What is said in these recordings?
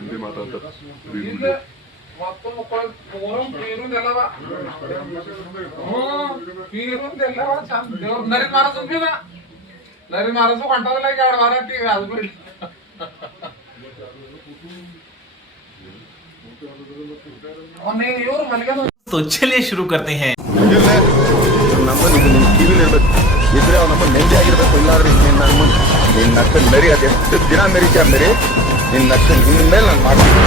ಹಿಂದಿ ಮಾತಾಡ್ತಾರೆ नरी महाराज कंटाळला की 8 12 टी आज बिल और नहीं और मलगा तो चलिए शुरू करते हैं ನಮ್ಮಲ್ಲಿ ನಿಮ್ಮ ಟಿವಿಲಿ ಇರಬೇಕು ಇದ್ರೆ ಅವ್ರ ನಮ್ಮ ನೆಮ್ಮದಿ ಆಗಿರ್ಬೇಕು ಇಲ್ಲಾಂದ್ರೆ ನಿನ್ನ ನಕ್ಕಲ್ ಮೇರಿ ಅದು ಎಷ್ಟು ದಿನ ಮೆರಿತಾ ಮೇರಿ ನಿನ್ನ ನಕ್ಕಲ್ ನಿನ್ನ ಮೇಲೆ ನಾನು ಮಾಡ್ತೀನಿ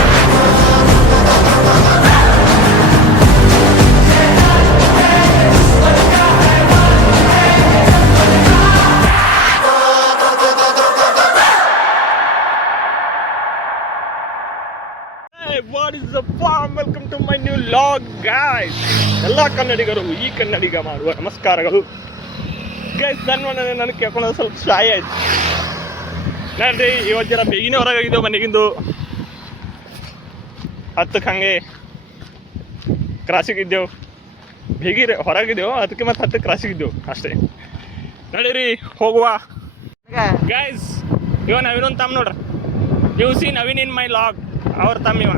What is the farm? Welcome to my new vlog, guys. ಎಲ್ಲ ಕನ್ನಡಿಗರು ಈ ಕನ್ನಡಿಗ ಮಾಡುವ ನಮಸ್ಕಾರಗಳು. ಗೈಸ್ ನನಗೆ ಕೇಳ್ಕೊಳ್ಳೋದು ಸ್ವಲ್ಪ ಶಾಯ ಆಯ್ತು ನೋಡ್ರಿ. ಇವತ್ತು ಜನ ಬೇಗಿನೇ ಹೊರಗಾಗಿದ್ದೆವು ಮನೆಗಿಂದು 10ಕ್ಕೆ ಹಂಗೆ ಕ್ರಾಸಿಗಿದ್ದೆವು. ಬೇಗಿರೆ ಹೊರಗಿದ್ದೆವು ಅದಕ್ಕೆ ಮತ್ತೆ 10ಕ್ಕೆ ಕ್ರಾಸಿಗಿದ್ದೆವು ಅಷ್ಟೇ. ನಡೀರಿ ಹೋಗುವ. ಗೈಸ್ ಇವ ನವೀನ್ ತಮ್ಮ ನೋಡ್ರಿ. ಯು ಸಿ ನವೀನ್ ಇನ್ ಮೈ ಲಾಗ್. ಅವ್ರ ತಮ್ಮ ಇವ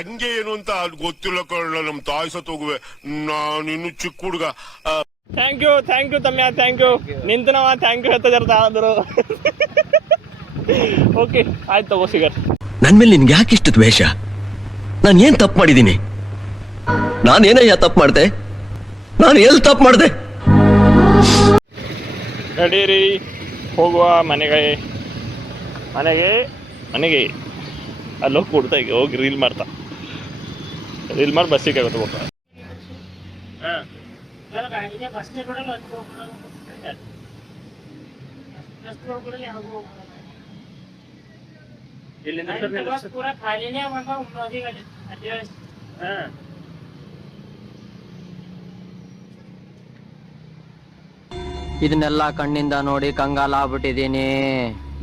ಹೆಂಗೆ ಏನು ಅಂತ ಗೊತ್ತಿಲ್ಲ ಕಳ್ಳ. ನಮ್ ತಾಯಿ ಸತ್ ಹೋಗುವೆ, ನಾನು ಇನ್ನು ಚಿಕ್ಕ ಹುಡುಗ. ಥ್ಯಾಂಕ್ ಯು ತಮ್ಮ, ಥ್ಯಾಂಕ್ ಯು. ನಿಂತನವ ಥ್ಯಾಂಕ್ ಯು ಹೇಳ್ತಾ ಜರ್ತಾದ್ರು. ಓಕೆ ಆಯ್ತು ತಗೋ ಸಿಗರ್. ನನ್ ಮೇಲೆ ನಿನ್ಗೆ ಯಾಕೆ ಇಷ್ಟು ದ್ವೇಷ? ನಾನು ಏನ್ ತಪ್ಪು ಮಾಡಿದ್ದೀನಿ? ನಾನೇನಯ್ಯ ತಪ್ಪು ಮಾಡ್ದೆ? ನಾನು ಎಲ್ಲಿ ತಪ್ಪು ಮಾಡ್ದೆ? ನಡೀರಿ ಹೋಗುವ ಮನೆಗೆ. ಅಲ್ಲೋಗಿ ಕೊಡ್ತಾ ಈಗ ಹೋಗಿ ರೀಲ್ ಮಾಡಿ ಬಸ್ಸಿಗೆ ಆಗುತ್ತೆ ಹೋಗ್ತಾ. ಇದನ್ನೆಲ್ಲ ಕಣ್ಣಿಂದ ನೋಡಿ ಕಂಗಾಲ ಆಗ್ಬಿಟ್ಟಿದೀನಿ.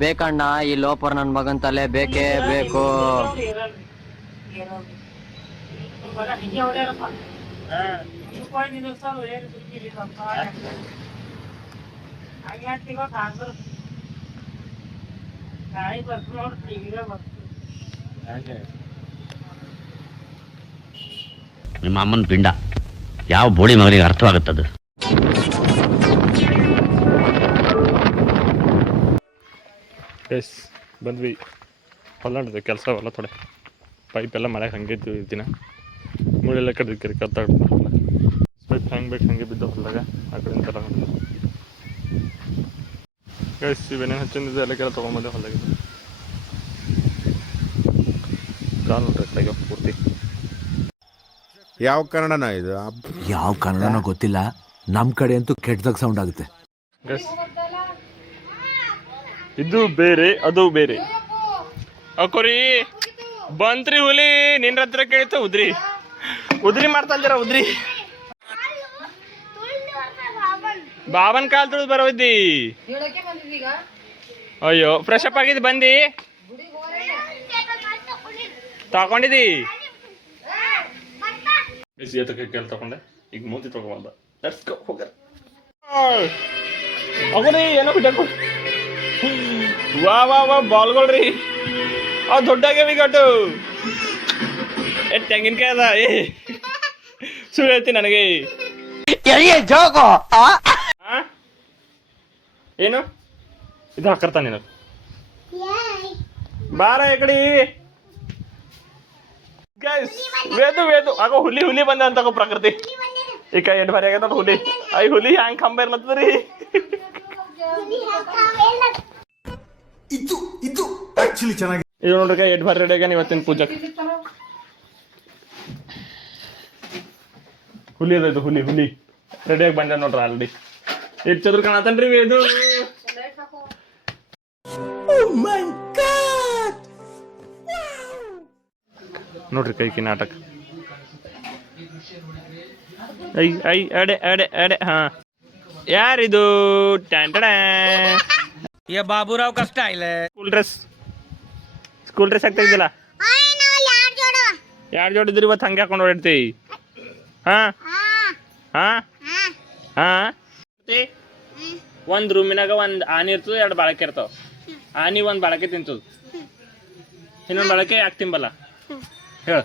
ಬೇಕಣ್ಣ ಈ ಲೋಪರ್ ನನ್ ಮಗನ್ ತಲೆ ಬೇಕೇ ಬೇಕು. ನಿಮ್ಮ ಅಮ್ಮನ ಪಿಂಡ ಯಾವ ಬೋಳಿ ಮಗನಿಗೆ ಅರ್ಥವಾಗುತ್ತದು? ಎಸ್ ಬಂದ್ವಿ. ಹೊಲ್ಲಾಡಿದೆ ಕೆಲಸ ಎಲ್ಲ ಥೋಡೆ ಪೈಪ್ ಎಲ್ಲ ಮಳೆಗೆ ಹಂಗೆ ಇದ್ದು ದಿನ ಮುಳ್ಳೆಲ್ಲ ಕಡ್ದು ಕತ್ತಾಡ್ತಾರಲ್ಲ. ಪೈಪ್ ಹೆಂಗೆ ಬೇಕು ಹಂಗೆ ಬಿದ್ದು ಹೊಲ್ದಾಗ ಆ ಕಡೆ ಥರ ಗೈಸ್. ಇವೇನೇನು ಹಚ್ಚಿಂದಿದೆ ಎಲ್ಲ ಕೆಲ ತೊಗೊಂಬಂದೆ ಹೊಲ್ದಾಗಿದ್ದು. ಕಾಲು ನೋಡ್ರಿ ಪೂರ್ತಿ. ಯಾವ ಕನ್ನಡನ ಇದು? ಯಾವ ಕನ್ನಡನೋ ಗೊತ್ತಿಲ್ಲ, ನಮ್ ಕಡೆ ಅಂತೂ ಕೆಟ್ಟದಾಗ ಸೌಂಡ್ ಆಗುತ್ತೆ. ಗೈಸ್ ಇದು ಬೇರೆ ಅದು ಬೇರೆ. ಅಕೋರಿ ಬಂತ್ರಿ ಹುಲಿ ನಿನ್ನ ಹತ್ರ ಕೇಳಿತು. ಉದ್ರಿ ಮಾಡ್ತಂದಿರ ಉದ್ರಿ. ಬಾಬನ್ ಕಾಲ್ ತುಳಿದು ಬರೋದ್ದಿ. ಅಯ್ಯೋ ಫ್ರೆಶ್ ಅಪ್ ಆಗಿದ್ದು ಬಂದಿ ತಗೊಂಡಿದ್ದಿ. ಕೇಳಿ ತಗೊಂಡೆ ಈಗ ಮೂತಿ ತಗೊಂಡ. ಅಗೋರಿ ಏನೋ ಬಿಟ್ಟು ವಾ ಬಾಲ್ಗಳ್ರಿ. ಅವ್ ದೊಡ್ಡಾಗ್ಯಾವ ಈಗಟ್ಟು. ತೆಂಗಿನಕಾಯಿ ಅದ. ಸುಳ್ಳು ಹೇಳ್ತೀನಿ ನನಗೆ. ಏನು ಇದು ಹಾಕರ್ತಾ ನೀನು? ಬಾರ ಈ ಕಡೆ. ವೇದು ಆಗೋ ಹುಲಿ ಬಂದ ಅಂತ ಪ್ರಕೃತಿ. ಈಗ ಎಡ್ ಬಾರಿ ಆಗ್ಯದ ಹುಲಿ. ಹುಲಿ ಹ್ಯಾಂಗ್ ಕಂಬ ಇರ್ಲತ್ತದ್ರಿ. ಇದು ನೋಡ್ರಿ ಎಡ್ ಬಾರಿ ರೆಡಿ ಆಗ್ಯಾನ ಇವತ್ತಿನ ಪೂಜಕ್ಕೆ. ಹುಲಿ ಅದ ಇದು ಹುಲಿ ರೆಡಿಯಾಗಿ ಬಂದ ನೋಡ್ರಿ ಆಲ್ರೆಡಿ. ಎಷ್ಟು ಚದುರು ಕಾಣತನ್ರಿ ಇದು. ನೋಡ್ರಿ ಕೈಕಿ ನಾಟಕ. ಅಡೆ ಹಾ ಯಾರಿದು? ಬಾಬುರಾವ್ ಕಷ್ಟ ಇಲ್ಲ. ಸ್ಕೂಲ್ ಡ್ರೆಸ್ ಆಗ್ತಾ ಇದ್ದಿಲ್ಲ. ಎರಡು ಜೋಡಿದ್ರಿ ಇವತ್ತು ಹಂಗೆ ಹಾಕೊಂಡು ಹೊಡಿರ್ತಿ ಹಾಂ ಹಾಂ ಹಾಂ ಒಂದು ರೂಮಿನಾಗ ಒಂದು ಆನೆ ಇರ್ತದೆ, ಎರಡು ಬಾಳಕೆ ಇರ್ತಾವ. ಆನೆ ಒಂದು ಬಾಳಕೆ ತಿಂತದ, ಇನ್ನೊಂದು ಬಾಳಕೆ ಯಾಕೆ ತಿಂಬಲ್ಲ ಹೇಳ?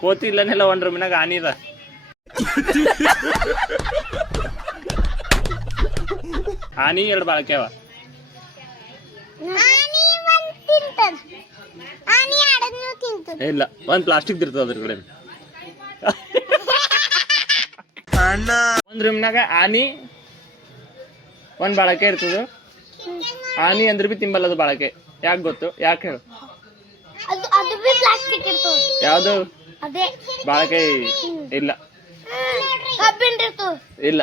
ಕೋತಿ ಇಲ್ಲನೆಲ್ಲ ಒಂದು ರೂಮಿನಾಗ ಆನೆ ಇದ. ಆನೆ ಎರಡು ಬಾಳಕೆ ಅವ. ಇಲ್ಲ, ಒಂದು ಪ್ಲಾಸ್ಟಿಕ್ ಇರ್ತದ ಅದ್ರ ಕಡೆ. ಒಂದ್ ರೂಮ್ನಾಗ ಆನಿ ಒಂದ್ ಬಾಳಕೆ ಇರ್ತದ. ಆನಿ ಅಂದ್ರೆ ಬಿ ತಿಂಬಲ್ಲ ಅದು ಬಾಳಕೆ. ಯಾಕೆ ಗೊತ್ತು? ಯಾಕೆ ಹೇಳು? ಯಾವ್ದು ಬಾಳಕೆ ಇಲ್ಲ ಇಲ್ಲ,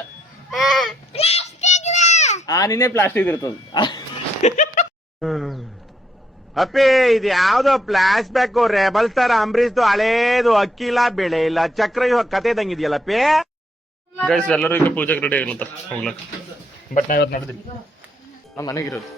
ಆನಿನೇ ಪ್ಲಾಸ್ಟಿಕ್ ಇರ್ತದ. ಅಪ್ಪಿ ಇದು ಯಾವ್ದೋ ಫ್ಲಾಶ್ ಬ್ಯಾಕ್ ರೆಬಲ್ ಸ್ಟಾರ್ ಅಂಬರೀಶ್ದು ಹಳೇದು ಅಕ್ಕಿ ಇಲ್ಲ ಬೆಳೆ ಇಲ್ಲ ಚಕ್ರ ಕತೆ ಇದಂಗಿದೆಯಲ್ಲಪ್ಪಿ. ಗೈಸ್ ಎಲ್ಲರೂ ಈಗ ಪೂಜೆಗೆ ರೆಡಿ ಆಗಿರ್ಲತ್ತ ಹೋಗ್ಲಕ್ಕ. ಬಟ್ ನಾ ಇವತ್ತು ನಡೆದಿಲ್ಲ, ನಮ್ಮ ಮನೆಗಿರೋದು.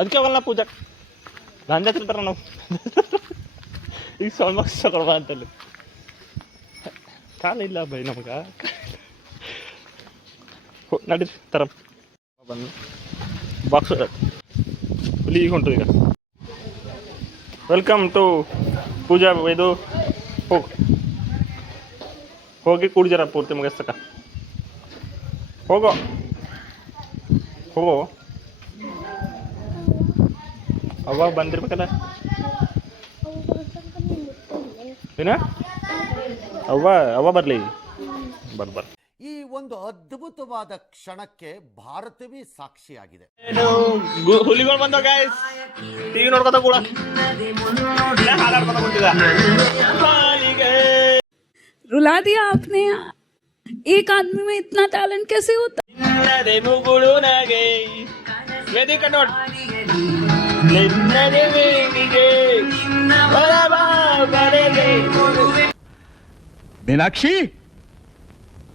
ಅದಕ್ಕೆ ಅವಲ್ಲ ಪೂಜಾ ನಂದೇ ತಿಳ್ತಾರ ನಾವು. ಈಗ ಸೌಂಡ್ ಬಾಕ್ಸ್ ತಗೊಳ್ಬಾ ಅಂತಲ್ಲಿ ಕಾಲ ಇಲ್ಲ ಬೈ ನಮಗ. ನಡೀರಿ ತರ ಬಂದು ಬಾಕ್ಸ್ ಹುಲಿ ಈಗ ಹೊಂಟು. ಈಗ ವೆಲ್ಕಮ್ ಟು ಪೂಜಾ. ಇದು ಹೋಗಿ ಕೂಡ್ಜಾರ ಪೂರ್ತಿ ಮುಗಿಸ್ತಕ. ಹೋಗೋ ಹೋಗೋ, ಅವಾಗ ಬಂದಿರ್ಬೇಕಲ್ಲ ಏನ? ಅವ್ವ ಬರ್ಲಿ ಬರ್ಬರ್. ಈ ಒಂದು ಅದ್ಭುತವಾದ ಕ್ಷಣಕ್ಕೆ ಭಾರತವೇ ಸಾಕ್ಷಿಯಾಗಿದೆ. ಹುಲಿಗಳು ಬಂದವ ಗೈಸ್, ಟಿವಿ ನೋಡ್ಕೊತ ಕೂಡ ಹಾಲಾಡ್ಕೊತ ಕೊಟ್ಟಿದ. रुला दिया आपने, एक आदमी में इतना टैलेंट कैसे होता? ಮೀನಾಕ್ಷಿ,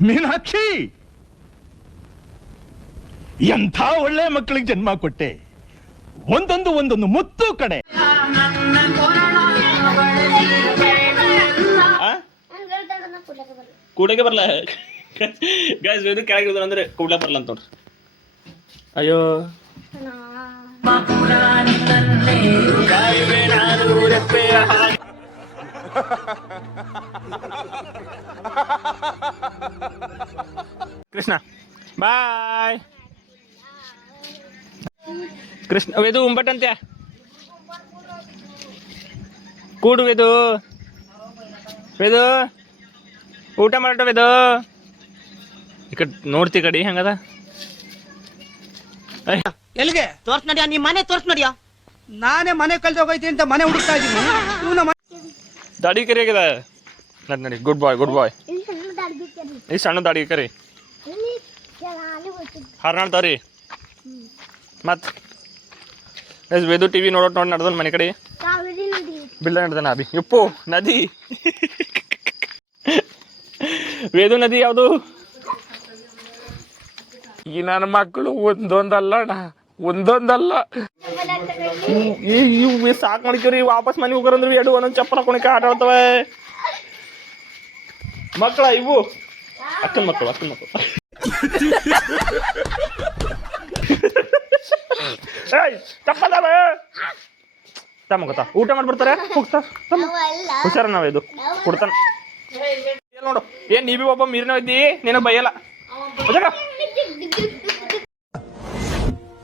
ಮೀನಾಕ್ಷಿ, ಎಂಥ ಒಳ್ಳೆ ಮಕ್ಕಳಿಗೆ ಜನ್ಮ ಕೊಟ್ಟೆ. ಒಂದೊಂದು ಮುತ್ತು ಕಡೆ. ಕೂಡಕ್ಕೆ ಬರಲ್ಲ ಗೈಸ್. ಇದು ಕೆಳಗೆ ಅಂದ್ರೆ ಕೂಡ್ಲಕ್ಕೆ ಬರಲ್ಲ ಅಂತ ನೋಡ್ರಿ. ಅಯ್ಯೋ ಕೃಷ್ಣ ಬಾಯ್. ಕೃಷ್ಣ ವೇದು ಉಂಬಟ್ ಅಂತ್ಯ ಕೂಡು. ವೇದು ವೇದು ಊಟ ಮಾಡಟ. ವೇದು ಈ ಕಡೆ ನೋಡ್ತಿ ಕಡಿ ಹೆಂಗದ. ಎಲ್ಲಿಗೆ ತೋರ್ಸ್ ನಡಿಯ? ನೀ ಮನೆ ತೋರ್ಸ್ ನಡಿಯ. ನಾನೇ ಮನೆ ಕಳ್ದೋಗೈತಿ ಅಂತ ಮನೆ ಹುಡುಕ್ತಾ ಇದ್ದೀನಿ. ದಾಡಿ ಕರಿ ಆಗಿದೆ. ನಡಿ ಗುಡ್ ಬಾಯ್ ಗುಡ್ ಬಾಯ್. ಈ ಸಣ್ಣ ದಾಡಿ ಕರಿ ಹಾರ್ನಾಳ್ ತವ್ರಿ. ಮತ್ ವೇದು ಟಿವಿ ನೋಡೋಟ್ ನೋಡಿ ನಡ್ದಲ್ ಮನೆ ಕಡೆ ಬಿಲ್ಲ ನಡ್ದಾನ. ಅಭಿ ಯಪ್ಪು ನದಿ ವೇದು ನದಿ ಯಾವುದು? ಈ ನನ್ನ ಮಕ್ಕಳು ಒಂದೊಂದಲ್ಲ ಇವು ಸಾಕು ಮಾಡ್ತೀವ್ರಿ. ವಾಪಸ್ ಮನೆಗೆ ಹೋಗ್ರಂದ್ರೆ ಎರಡು ಒಂದೊಂದು ಚಪ್ಪಲ್ ಹಾಕೊಳಕ್ಕೆ ಆಟ ಆಡ್ತವೆ ಮಕ್ಕಳ. ಇವು ಅಕ್ಕನ ಮಕ್ಕಳು ತಪ್ಪಲ್ಲ ತಮ್ಮ ಗೊತ್ತಾ. ಊಟ ಮಾಡ್ಬಿಡ್ತಾರೆ ಹೋಗ್ತಾರ. ಹುಷಾರ ನಾವ್ ಇದು ಕೊಡ್ತಾನ ನೋಡು. ಏನ್ ನೀ ಬಿ ಒಬ್ಬ ಮೀರಿನ ಇದ್ದಿ, ನೀನು ಬೈಯಲ್ಲ.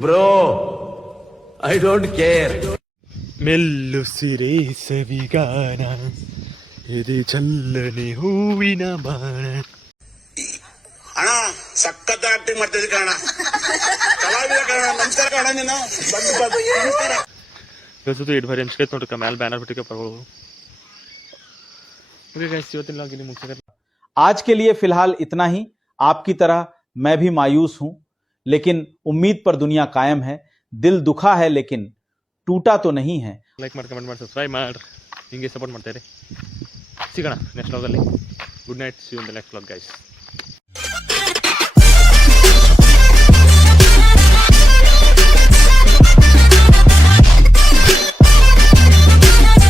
Bro I don't care. ಮೆಲ್ಲು ಸಿರೆ ಸವಿಗಾನ ಎದೆ ಚಲ್ಲನೆ ಹೂವಿನ ಬಾಣ. ಅಣ್ಣ ಸಖತ್ ಆಕ್ಟಿಂಗ್ ಮಾಡ್ತಿದ್ದೆ ಕಣ, ಕಲಾವಿದ ಕಣ. ಇವತ್ತು ಇಟ್ ಬಾರಿ ಅನ್ಸ್ಕೈತೆ ನೋಡ್ರಿ ಮೇಲೆ ಬ್ಯಾನರ್ ಬಿಟ್ಟಿಗೆ ಪರ್ಗಳು ಓಕೆ ಗೈಸ್ ಇವತ್ತಿನ ಲಾಗ್ ಇಲ್ಲಿ ಮುಗಿಸಿದ್ರೆ आज के लिए फिलहाल इतना ही। आपकी तरह मैं भी मायूस हूं, लेकिन उम्मीद पर दुनिया कायम है। दिल दुखा है लेकिन टूटा तो नहीं है। ಲೈಕ್ ಮಾಡಿ ಕಮೆಂಟ್ ಮಾಡಿ ಸಬ್ಸ್ಕ್ರೈಬ್ ಮಾಡಿ ಹಿಂಗೆ ಸಪೋರ್ಟ್ ಮಾಡ್ತಾ ಇರಿ. ಸಿಗೋಣ ನೆಕ್ಸ್ಟ್ ವ್ಲಾಗಲ್ಲಿ. Good night, see you in the next vlog guys.